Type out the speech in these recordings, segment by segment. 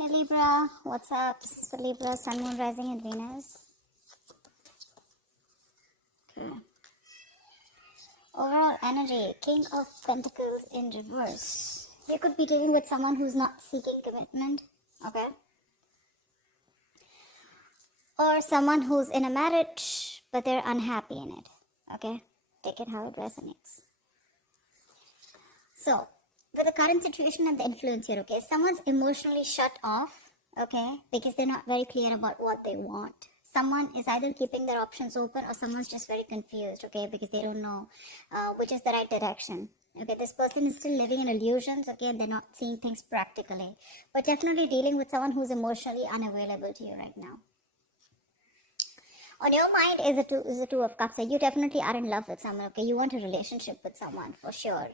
Hey Libra, what's up? This is for Libra, Sun, Moon, Rising, and Venus. Okay. Overall energy, King of Pentacles in reverse. You could be dealing with someone who's not seeking commitment, okay? Or someone who's in a marriage, but they're unhappy in it, okay? Take it how it resonates. So, with the current situation and the influence here, okay, someone's emotionally shut off, okay, because they're not very clear about what they want. Someone is either keeping their options open or someone's just very confused, okay, because they don't know which is the right direction. Okay, this person is still living in illusions, okay, and they're not seeing things practically. But definitely dealing with someone who's emotionally unavailable to you right now. On your mind is the two of cups. You definitely are in love with someone, okay? You want a relationship with someone, for sure.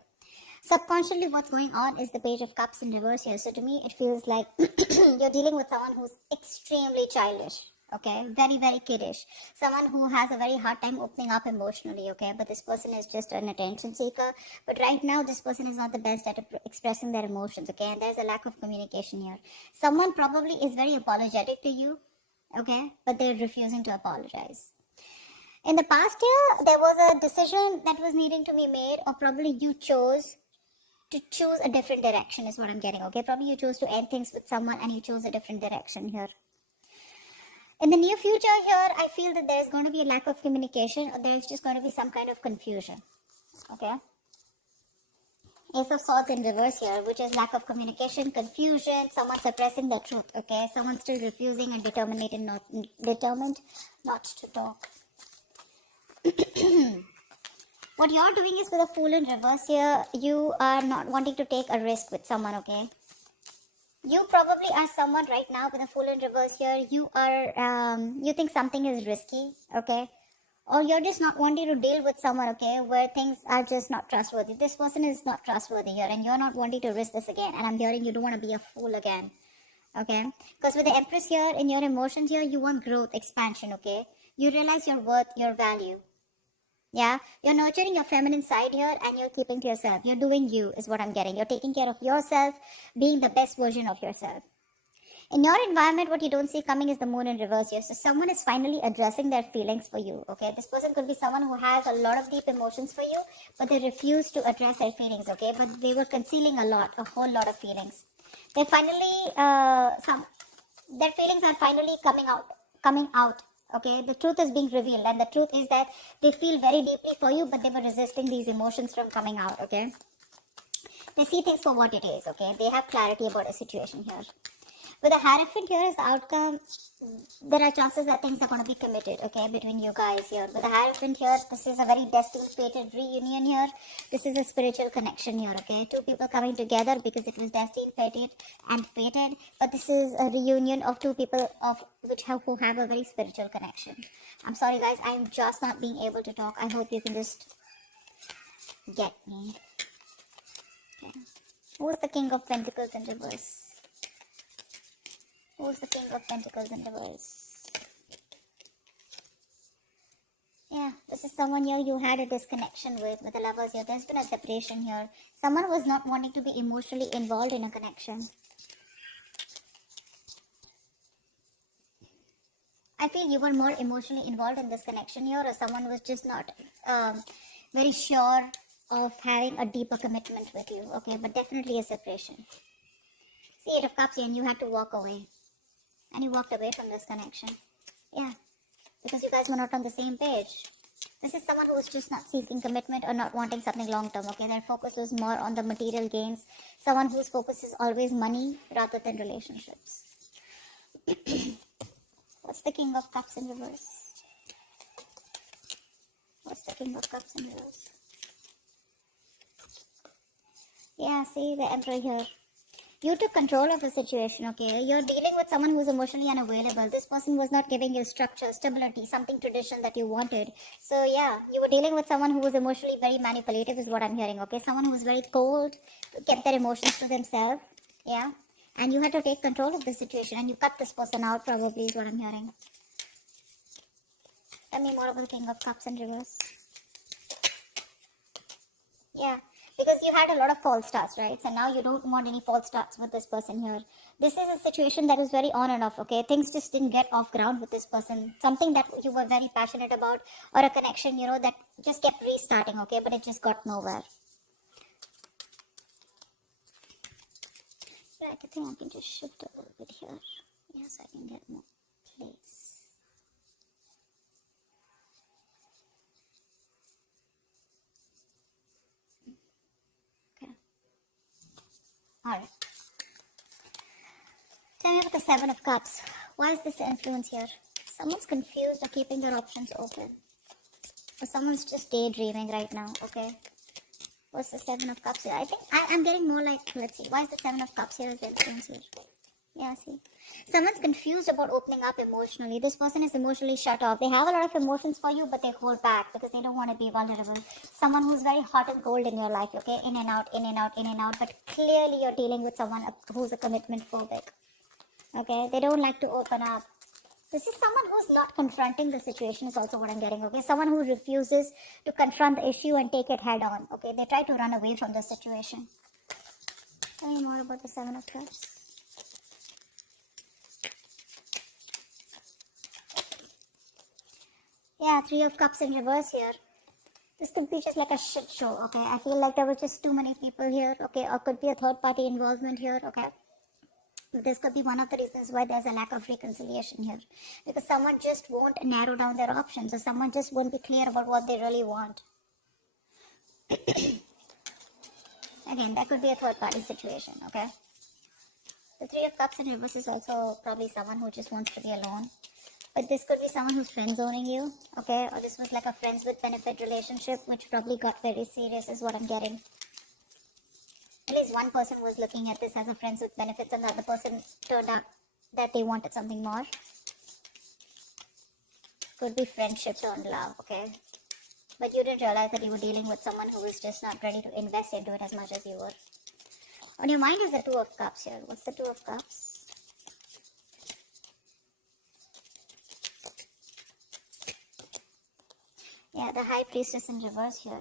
Subconsciously, what's going on is the Page of Cups in reverse here. So to me, it feels like you're dealing with someone who's extremely childish, okay? Very, very kiddish. Someone who has a very hard time opening up emotionally, okay? But this person is just an attention seeker. But right now, this person is not the best at expressing their emotions, okay? And there's a lack of communication here. Someone probably is very apologetic to you, okay? But they're refusing to apologize. In the past year, there was a decision that was needing to be made, or probably you chose to choose a different direction is what I'm getting, okay? Probably you chose to end things with someone and you chose a different direction here. In the near future here, I feel that there's going to be a lack of communication, or there's just going to be some kind of confusion, okay? Ace of Swords in reverse here, which is lack of communication, confusion, someone suppressing the truth, okay? Someone still refusing and determined not to talk. What you're doing is with a Fool in reverse here, you are not wanting to take a risk with someone, okay? You probably are someone right now with a Fool in reverse here. You are, you think something is risky, okay? Or you're just not wanting to deal with someone, okay, where things are just not trustworthy. This person is not trustworthy here, and you're not wanting to risk this again. And I'm hearing you don't want to be a fool again, okay? Because with the Empress here, in your emotions here, you want growth, expansion, okay? You realize your worth, your value. Yeah, you're nurturing your feminine side here and you're keeping to yourself. You're doing you is what I'm getting. You're taking care of yourself, being the best version of yourself. In your environment, what you don't see coming is the Moon in reverse here. So someone is finally addressing their feelings for you, okay? This person could be someone who has a lot of deep emotions for you, but they refuse to address their feelings, okay? But they were concealing a whole lot of feelings. They finally, their feelings are finally coming out. Okay, the truth is being revealed, and the truth is that they feel very deeply for you, but they were resisting these emotions from coming out. Okay, they see things for what it is. Okay, they have clarity about a situation here. With the Hierophant here as the outcome, there are chances that things are going to be committed, okay, between you guys here. With the Hierophant here, this is a very destined, fated reunion here. This is a spiritual connection here, okay? Two people coming together because it was destined, fated. But this is a reunion of two people who have a very spiritual connection. I'm sorry, guys. I'm just not being able to talk. I hope you can just get me. Okay. Who's the King of Pentacles in reverse? Who's the King of Pentacles in reverse? Yeah, this is someone here you had a disconnection with the Lovers here. There's been a separation here. Someone was not wanting to be emotionally involved in a connection. I feel you were more emotionally involved in this connection here, or someone was just not very sure of having a deeper commitment with you. Okay, but definitely a separation. See, Eight of Cups here, and you had to walk away. And you walked away from this connection. Yeah, because you guys were not on the same page. This is someone who is just not seeking commitment or not wanting something long term, okay? Their focus was more on the material gains. Someone whose focus is always money rather than relationships. What's the King of Cups in reverse? What's the King of Cups in reverse? Yeah, see the Emperor here. You took control of the situation, okay? You're dealing with someone who's emotionally unavailable. This person was not giving you structure, stability, something traditional that you wanted. So yeah, you were dealing with someone who was emotionally very manipulative is what I'm hearing, okay? Someone who was very cold, kept their emotions to themselves, yeah? And you had to take control of the situation and you cut this person out probably is what I'm hearing. Tell me more about the King of Cups in reverse. Yeah. Because you had a lot of false starts, right? So now you don't want any false starts with this person here. This is a situation that is very on and off, okay? Things just didn't get off ground with this person. Something that you were very passionate about, or a connection, that just kept restarting, okay? But it just got nowhere. Yeah, I think I can just shift a little bit here. Yes, I can get more place. Okay. Alright. Tell me about the Seven of Cups. Why is this influence here? Someone's confused or keeping their options open. Or someone's just daydreaming right now, okay? What's the Seven of Cups here? I think I'm getting more like, let's see. Why is the Seven of Cups here as the influence here? Yeah, see. Someone's confused about opening up emotionally. This person is emotionally shut off. They have a lot of emotions for you, but they hold back because they don't want to be vulnerable. Someone who's very hot and cold in your life, okay? In and out, in and out, in and out. But clearly you're dealing with someone who's a commitment phobic. Okay? They don't like to open up. This is someone who's not confronting the situation is also what I'm getting, okay? Someone who refuses to confront the issue and take it head on, okay? They try to run away from the situation. Tell me more about the Seven of Cups. Yeah, Three of Cups in reverse here. This could be just like a shit show, okay? I feel like there were just too many people here, okay? Or could be a third party involvement here, okay? This could be one of the reasons why there's a lack of reconciliation here. Because someone just won't narrow down their options, or someone just won't be clear about what they really want. Again, that could be a third party situation, okay? The Three of Cups in reverse is also probably someone who just wants to be alone. But this could be someone who's friend zoning you, okay? Or this was like a friends with benefit relationship, which probably got very serious is what I'm getting. At least one person was looking at this as a friends with benefits, and the other person turned out that they wanted something more. Could be friendship turned love, okay? But you didn't realize that you were dealing with someone who was just not ready to invest into it as much as you were. On your mind is the Two of Cups here. What's the Two of Cups? Yeah, the High Priestess in reverse here.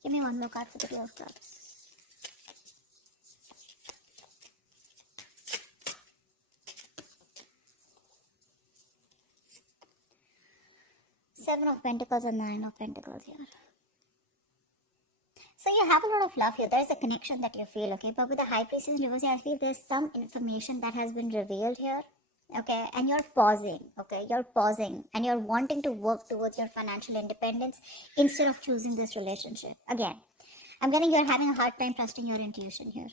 Give me one more card for the Two of Cups. Seven of Pentacles and Nine of Pentacles here. So you have a lot of love here. There is a connection that you feel, okay? But with the High Priestess in reverse, I feel there's some information that has been revealed here, okay? And you're pausing, okay? You're pausing and you're wanting to work towards your financial independence instead of choosing this relationship. Again, I'm getting you're having a hard time trusting your intuition here.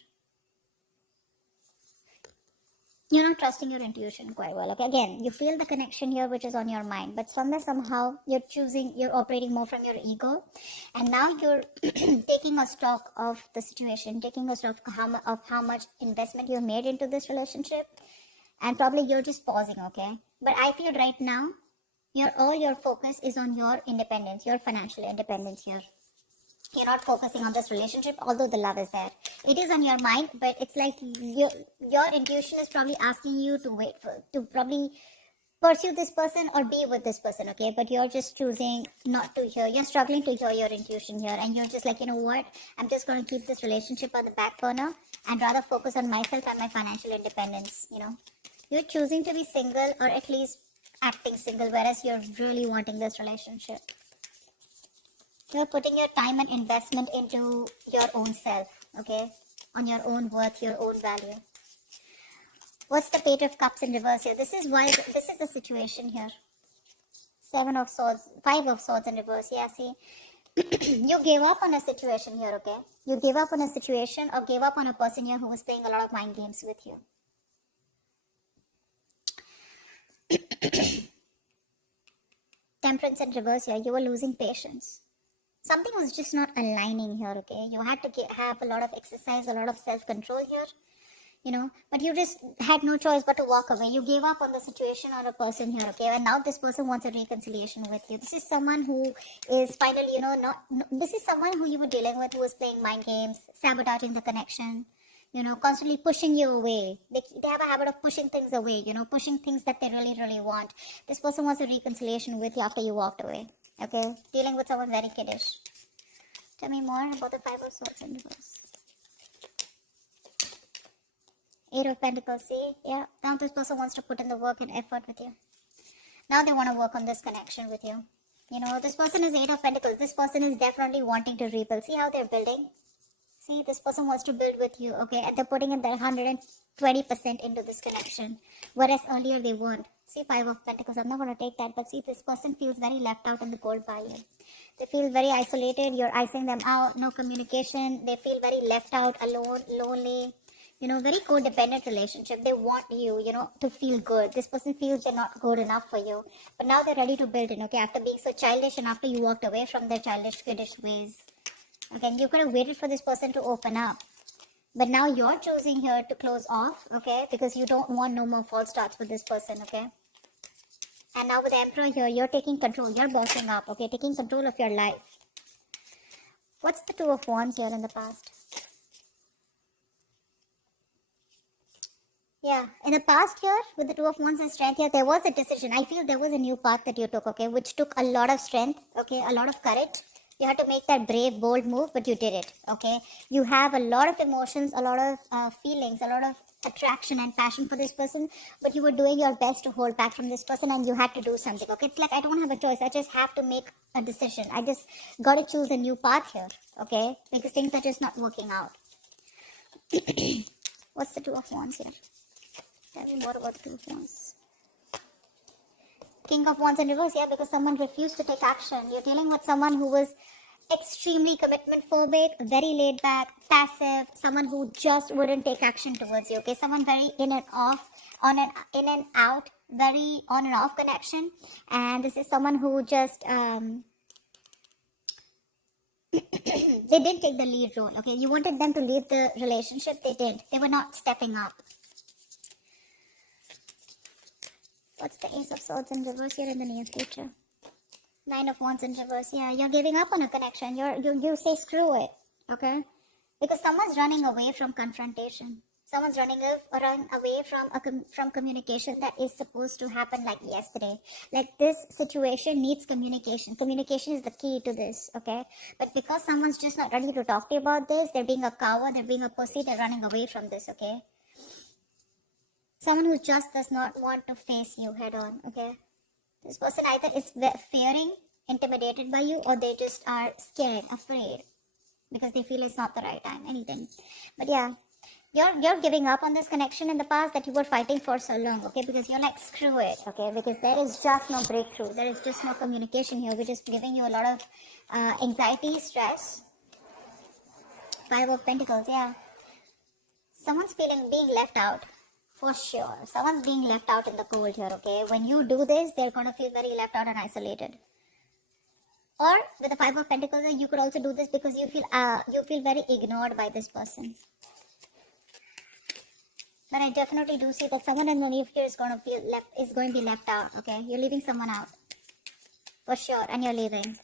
You're not trusting your intuition quite well, okay? Again, you feel the connection here which is on your mind, but somewhere, somehow, you're operating more from your ego, and now you're taking a stock of the situation, taking a stock of how much investment you made into this relationship, and probably you're just pausing, okay? But I feel right now, all your focus is on your independence, your financial independence here. You're not focusing on this relationship, although the love is there. It is on your mind, but it's like your intuition is probably asking you to probably pursue this person or be with this person, okay? But you're just choosing not to hear. You're struggling to hear your intuition here, and you're just like, you know what? I'm just going to keep this relationship on the back burner and rather focus on myself and my financial independence, You're choosing to be single, or at least acting single, whereas you're really wanting this relationship. You're putting your time and investment into your own self, okay? On your own worth, your own value. What's the Page of Cups in reverse here? This is the situation here. Seven of Swords, Five of Swords in reverse. Yeah, see? You gave up on a situation here, okay? You gave up on a situation or gave up on a person here who was playing a lot of mind games with you. Temperance in reverse here. You were losing patience. Something was just not aligning here, okay? You had to have a lot of exercise, a lot of self-control here, but you just had no choice but to walk away. You gave up on the situation or a person here, okay? And now this person wants a reconciliation with you. This is someone who is finally, this is someone who you were dealing with who was playing mind games, sabotaging the connection, constantly pushing you away. They have a habit of pushing things away, pushing things that they really, really want. This person wants a reconciliation with you after you walked away. Okay, dealing with someone very kiddish. Tell me more about the Five of Swords in reverse. Eight of Pentacles, see? Yeah, now this person wants to put in the work and effort with you. Now they want to work on this connection with you. This person is Eight of Pentacles. This person is definitely wanting to rebuild. See how they're building? See, this person wants to build with you, okay? And they're putting in their 120% into this connection. Whereas earlier they weren't. See, Five of Pentacles. I'm not going to take that. But see, this person feels very left out in the cold by you. They feel very isolated. You're icing them out. No communication. They feel very left out, alone, lonely. Very codependent relationship. They want you, to feel good. This person feels they're not good enough for you. But now they're ready to build in, okay? After being so childish and after you walked away from their childish, kiddish ways. Okay, you could have waited for this person to open up. But now you're choosing here to close off, okay? Because you don't want no more false starts with this person, okay? And now with the Emperor here, you're taking control. You're bossing up, okay? Taking control of your life. What's the Two of Wands here in the past? Yeah, in the past here, with the Two of Wands and Strength here, there was a decision. I feel there was a new path that you took, okay? Which took a lot of strength, okay? A lot of courage. You had to make that brave, bold move, but you did it, okay? You have a lot of emotions, a lot of feelings, a lot of attraction and passion for this person, but you were doing your best to hold back from this person and you had to do something, okay? It's like, I don't have a choice. I just have to make a decision. I just got to choose a new path here, okay? Because things are just not working out. What's the Two of Wands here? Tell me more about the Two of Wands. King of Wands in reverse, yeah, because someone refused to take action. You're dealing with someone who was extremely commitment phobic, very laid back, passive, someone who just wouldn't take action towards you, okay? Someone very in and off, in and out, very on and off connection. And this is someone who just, they didn't take the lead role, okay? You wanted them to lead the relationship, they didn't. They were not stepping up. What's the Ace of Swords in reverse here in the near future? Nine of Wands in reverse. Yeah, you're giving up on a connection. You say screw it, okay? Because someone's running away from confrontation. Someone's running away from communication that is supposed to happen like yesterday. Like this situation needs communication. Communication is the key to this, okay? But because someone's just not ready to talk to you about this, they're being a coward, they're being a pussy, they're running away from this, okay? Someone who just does not want to face you head on, okay? This person either is fearing, intimidated by you, or they just are scared, afraid, because they feel it's not the right time, anything. But yeah, you're giving up on this connection in the past that you were fighting for so long, okay? Because you're like, screw it, okay? Because there is just no breakthrough. There is just no communication here. We're just giving you a lot of anxiety, stress. Five of Pentacles, yeah. Someone's being left out. For sure. Someone's being left out in the cold here, okay? When you do this, they're going to feel very left out and isolated. Or with the Five of Pentacles, you could also do this because you feel very ignored by this person. But I definitely do see that someone in the near future is going to be left out, okay? You're leaving someone out. For sure. And you're leaving.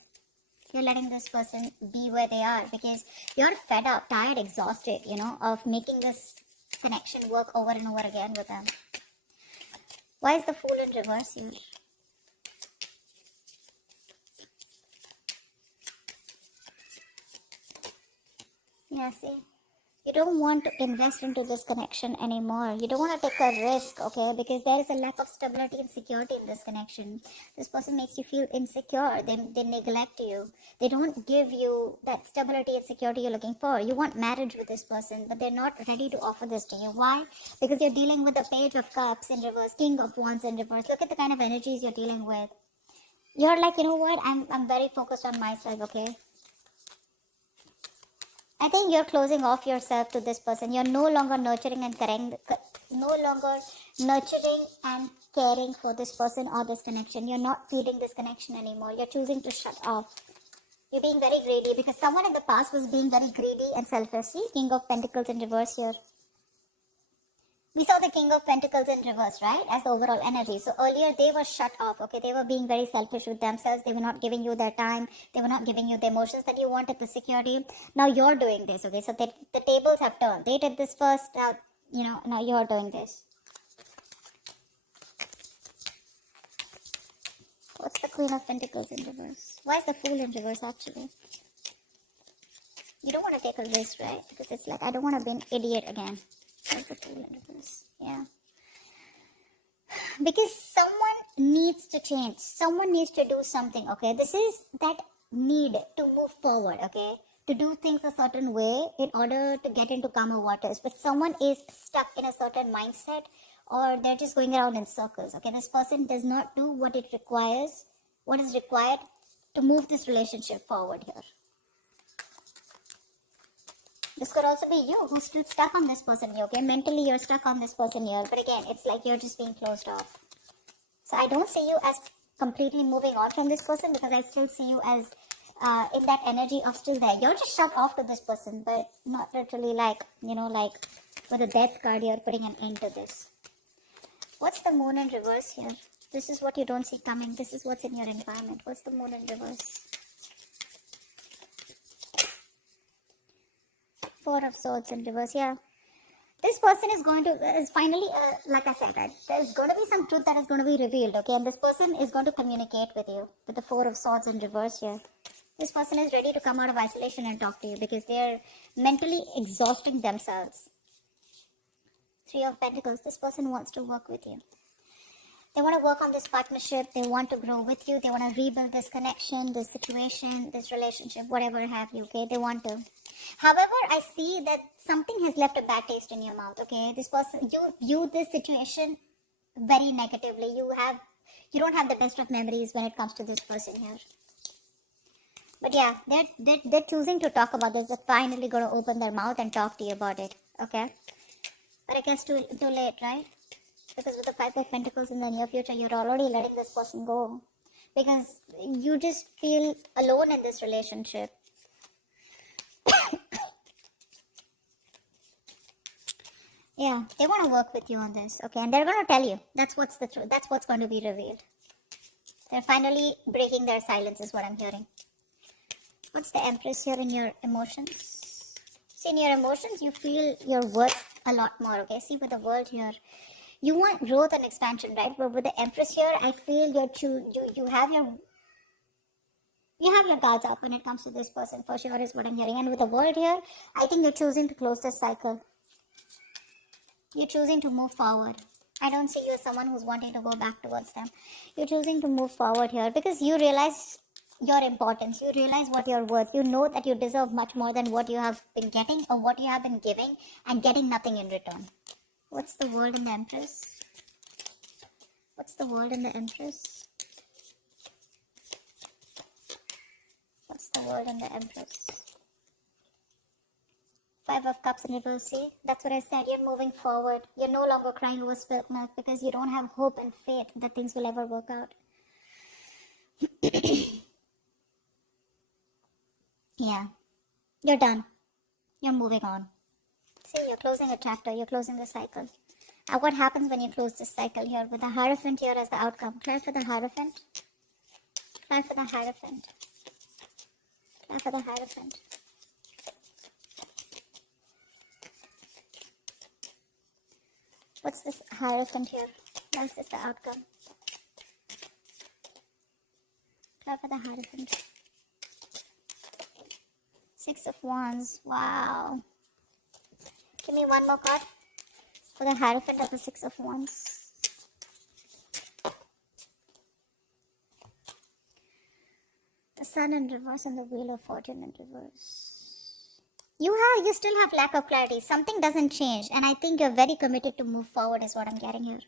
You're letting this person be where they are because you're fed up, tired, exhausted, of making this connection work over and over again with them. Why is the Fool in reverse here? Yeah, see, you don't want to invest into this connection anymore. You don't want to take a risk, okay? Because there is a lack of stability and security in this connection. This person makes you feel insecure. They neglect you. They don't give you that stability and security you're looking for. You want marriage with this person, but they're not ready to offer this to you. Why? Because you're dealing with the Page of Cups in reverse, King of Wands in reverse. Look at the kind of energies you're dealing with. You're like, you know what? I'm very focused on myself, okay? I think you're closing off yourself to this person. You're no longer nurturing and caring for this person or this connection. You're not feeding this connection anymore. You're choosing to shut off. You're being very greedy because someone in the past was being very greedy and selfish. See, King of Pentacles in reverse here. We saw the King of Pentacles in reverse, right? As the overall energy. So earlier they were shut off, okay? They were being very selfish with themselves. They were not giving you their time. They were not giving you the emotions that you wanted, the security. Now you're doing this, okay? So the tables have turned. They did this first, now, now you're doing this. What's the Queen of Pentacles in reverse? Why is the Fool in reverse, actually? You don't want to take a risk, right? Because it's like, I don't want to be an idiot again. What's the Fool in reverse? Yeah. Because someone needs to change. Someone needs to do something, okay? This is that need to move forward, okay? To do things a certain way in order to get into calmer waters. But someone is stuck in a certain mindset, or they're just going around in circles, okay? This person does not do what it requires, what is required to move this relationship forward here. This could also be you who's still stuck on this person here, okay? Mentally, you're stuck on this person here. But again, it's like you're just being closed off. So I don't see you as completely moving on from this person, because I still see you as in that energy of still there. You're just shut off to this person, but not literally like, like with a death card, you're putting an end to this. What's the Moon in reverse here? This is what you don't see coming. This is what's in your environment. What's the Moon in reverse? Four of Swords in reverse, yeah. This person is going to, is finally, like I said, right, there's going to be some truth that is going to be revealed, okay? And this person is going to communicate with you with the Four of Swords in reverse here. This person is ready to come out of isolation and talk to you because they're mentally exhausting themselves. Three of Pentacles, this person wants to work with you. They want to work on this partnership. They want to grow with you. They want to rebuild this connection, this situation, this relationship, whatever have you, okay? They want to. However, I see that something has left a bad taste in your mouth, okay? This person, you view this situation very negatively. You don't have the best of memories when it comes to this person here. But yeah, they're choosing to talk about this. They're finally going to open their mouth and talk to you about it, okay? But I guess too late, right? Because with the Five of Pentacles in the near future, you're already letting this person go. Because you just feel alone in this relationship. Yeah, they want to work with you on this, okay? And they're going to tell you. That's what's the truth. That's what's going to be revealed. They're finally breaking their silence is what I'm hearing. What's the Empress here in your emotions? See, in your emotions, you feel your worth a lot more, okay? See, with the World here, you want growth and expansion, right? But with the Empress here, I feel you have your guards up when it comes to this person, for sure, is what I'm hearing. And with the World here, I think you're choosing to close this cycle. You're choosing to move forward. I don't see you as someone who's wanting to go back towards them. You're choosing to move forward here because you realize your importance. You realize what you're worth. You know that you deserve much more than what you have been getting or what you have been giving and getting nothing in return. What's the World in the Empress? What's the World in the Empress? What's the World in the Empress? Five of Cups in reverse. See, that's what I said. You're moving forward. You're no longer crying over spilt milk because you don't have hope and faith that things will ever work out. Yeah, you're done. You're moving on. See, you're closing a chapter. You're closing the cycle. And what happens when you close this cycle here with the Hierophant here as the outcome? Clear for the Hierophant. Clear for the Hierophant. Clear for the Hierophant. What's this Hierophant here? That's just the outcome. Clear for the Hierophant. Six of Wands. Wow. Give me one more card for the Hierophant of the Six of Wands. The Sun in reverse and the Wheel of Fortune in reverse. You still have lack of clarity. Something doesn't change, and I think you're very committed to move forward is what I'm getting here.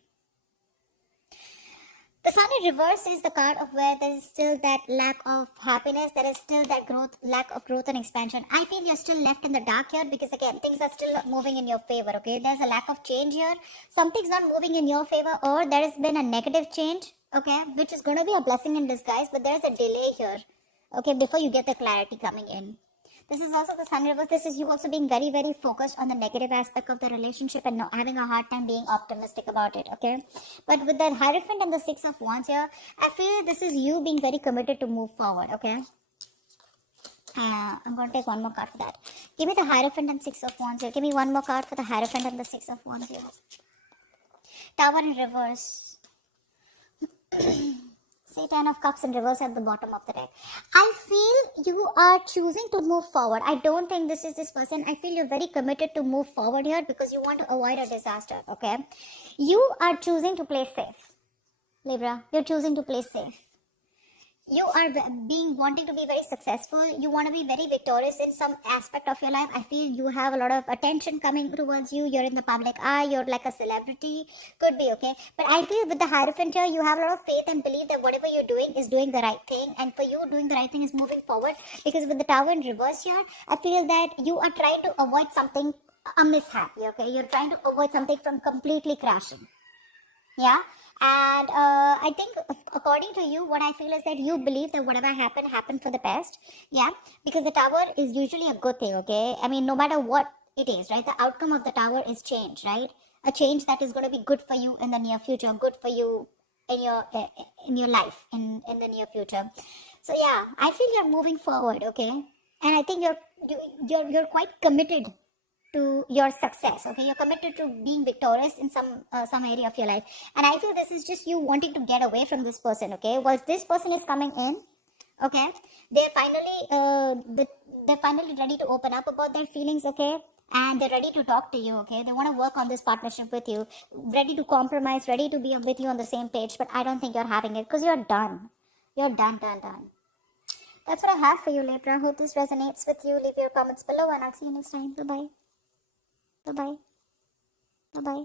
The Sun in reverse is the card of where there is still that lack of happiness. There is still that lack of growth and expansion. I feel you're still left in the dark here because, again, things are still not moving in your favor, okay? There's a lack of change here. Something's not moving in your favor, or there has been a negative change, okay? Which is going to be a blessing in disguise, but there's a delay here, okay, before you get the clarity coming in. This is also the Sun reverse. This is you also being very, very focused on the negative aspect of the relationship and not having a hard time being optimistic about it, okay? But with the Hierophant and the Six of Wands here, I feel this is you being very committed to move forward, okay? I'm going to take one more card for that. Give me the Hierophant and Six of Wands here. Give me one more card for the Hierophant and the Six of Wands here. Tower in reverse. Say 10 of Cups in reverse at the bottom of the deck. I feel you are choosing to move forward. I don't think this is this person. I feel you're very committed to move forward here because you want to avoid a disaster, okay? You are choosing to play safe. Libra, you're choosing to play safe. You are wanting to be very successful. You want to be very victorious in some aspect of your life. I feel you have a lot of attention coming towards you. You're in the public eye. You're like a celebrity. Could be, okay? But I feel with the Hierophant here, you have a lot of faith and belief that whatever you're doing is doing the right thing. And for you, doing the right thing is moving forward. Because with the Tower in reverse here, I feel that you are trying to avoid something, a mishap, okay? You're trying to avoid something from completely crashing. Yeah, and I think according to you, what I feel is that you believe that whatever happened for the best. Yeah, because the Tower is usually a good thing, okay? I mean, no matter what it is, right? The outcome of the Tower is change, right? A change that is going to be good for you in the near future, good for you in your life in the near future. So yeah, I feel you're moving forward, okay? And I think you're quite committed to your success, okay? You're committed to being victorious in some area of your life, and I feel this is just you wanting to get away from this person, okay? Once this person is coming in, okay, they're finally ready to open up about their feelings, okay? And they're ready to talk to you, okay? They want to work on this partnership with you, ready to compromise, ready to be with you on the same page. But I don't think you're having it because you're done. You're done. That's what I have for you, Libra. Hope this resonates with you. Leave your comments below and I'll see you next time. Bye bye. Bye bye. Bye bye.